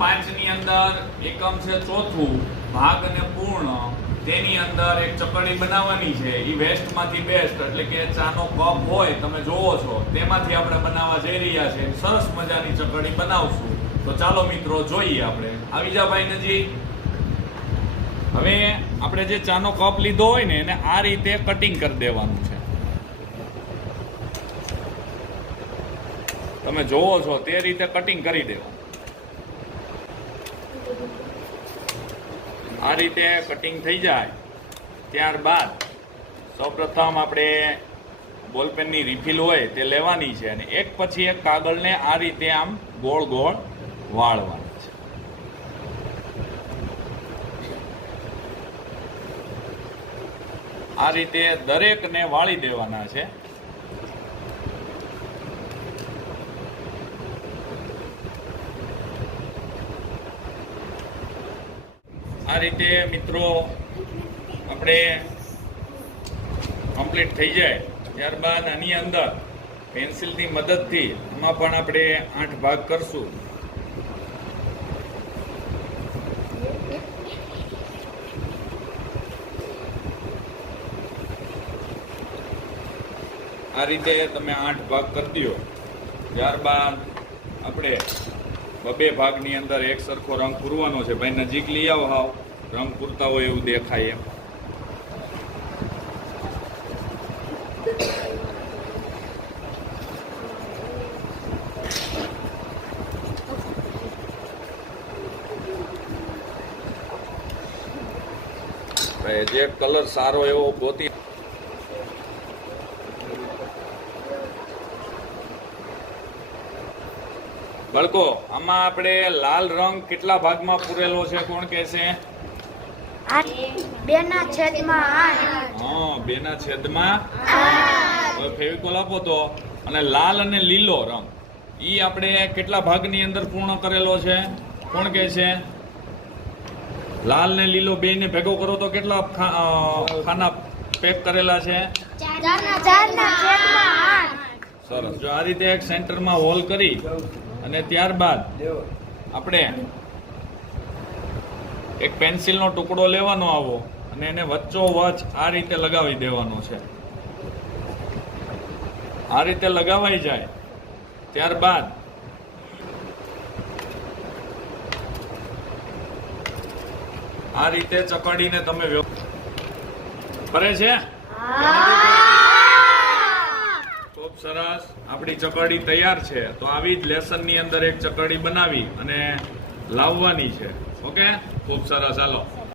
5 ની અંદર એકમ છે ચોથું ભાગ અને પૂર્ણ, તેની અંદર એક ચકડી બનાવવાની છે. એ વેસ્ટ માંથી બેસ્ટ એટલે કે ચાનો કપ હોય તમે જોવો છો તેમાંથી આપણે બનાવવા જઈ રહ્યા છે. સરસ મજાની ચકડી બનાવશું. તો ચાલો મિત્રો જોઈએ. આપણે આવી જા ભાઈ નજીક. હવે આપણે જે ચાનો કપ લીધો હોય ને એને આ રીતે કટિંગ કરી દેવાનું છે. તમે જોવો છો તે રીતે કટિંગ કરી દેવાનું. આ રીતે કટિંગ થઈ જાય ત્યારબાદ સૌપ્રથમ આપણે બોલપેનની રિફિલ હોય તે લેવાની છે અને એક પછી એક કાગળને આ રીતે આમ ગોળ ગોળ વાળવાનું છે. આ રીતે દરેકને વાળી દેવાના છે. આ રીતે મિત્રો આપણે કમ્પ્લીટ થઈ જાય ત્યારબાદ આની અંદર પેન્સિલની મદદથી આમાં પણ આપણે 8 ભાગ કરશું. આ રીતે તમે 8 ભાગ કરી દો. ત્યારબાદ આપણે 2 ભાગની અંદર એક સરખો રંગ પૂરવાનો છે. ભાઈ નજીક લઈ આવો, હાવ રંગ પૂરતા હોય એવું દેખાય એમ. જે કલર સારો એવો ગોતી બળકો. આમાં આપણે લાલ રંગ કેટલા ભાગમાં પૂરેલો છે કોણ કહે છે? 2/8. હા, 2/8. ફેવિકોલ આપો તો. અને લાલ અને લીલો રંગ ઈ આપણે કેટલા ભાગની અંદર પૂર્ણ કરેલો છે કોણ કહે છે? લાલ ને લીલો બે ને ભેગો કરો તો કેટલા ખાના પેક કરેલા છે? 4/8. સરસ. જો આ રીતે એક સેન્ટરમાં હોલ કરી અને ત્યારબાદ આપણે એક પેન્સિલનો ટુકડો લેવાનો આવો અને એને વચ્ચોવચ આ રીતે લગાવી દેવાનો છે. આ રીતે લગાવાઈ જાય ત્યારબાદ આ રીતે ચકડીને તમે કરે છે. ખૂબ સરસ. આપણી ચકડી તૈયાર છે. તો આવી જ લેસનની અંદર એક ચકડી બનાવી અને લાવવાની છે. ઓકે, ખૂબ સરસ. હાલો.